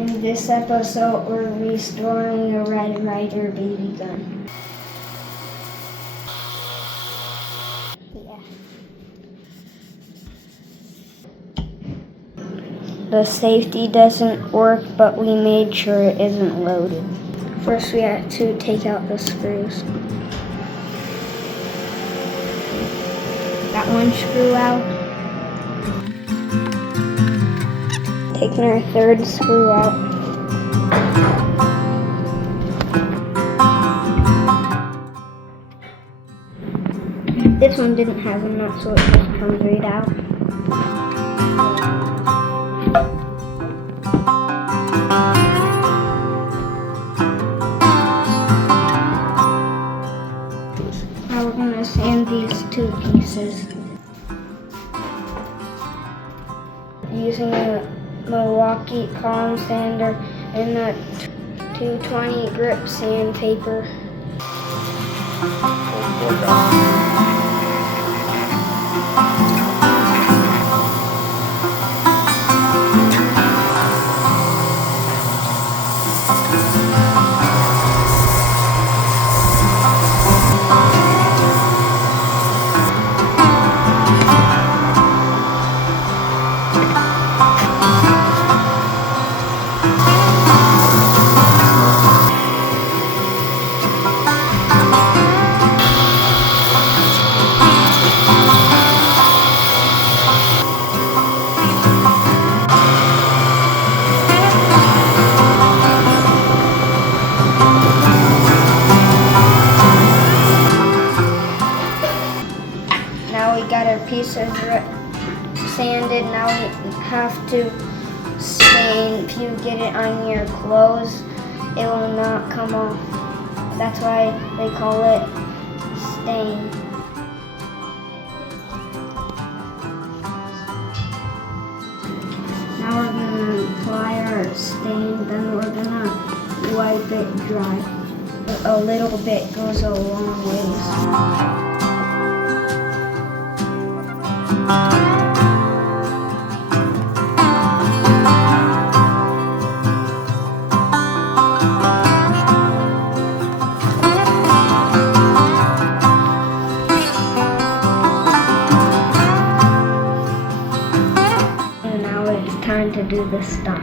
In this episode, we're restoring a Red Ryder BB gun. The safety doesn't work, but we made sure it isn't loaded. First, we have to take out the screws. Got one screw out. Taking our third screw out. This one didn't have a nut, so it just comes right out. Now we're going to sand these two pieces using a Milwaukee column sander and a 220 grip sandpaper. Now we got our pieces sanded. Now we have to stain. If you get it on your clothes, it will not come off. That's why they call it stain. Now we're going to apply our stain, then we're going to wipe it dry. A little bit goes a long ways. And now it's time to do the stock.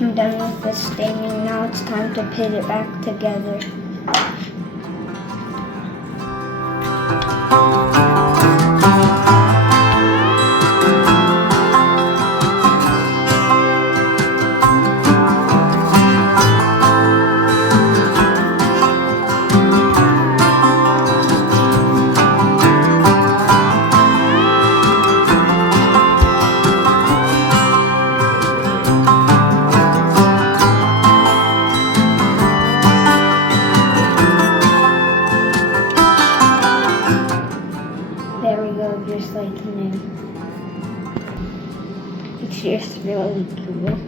I'm done with the staining. Now it's time to put it back together. There we go, just like new. It's just really cool.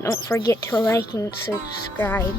Don't forget to like and subscribe.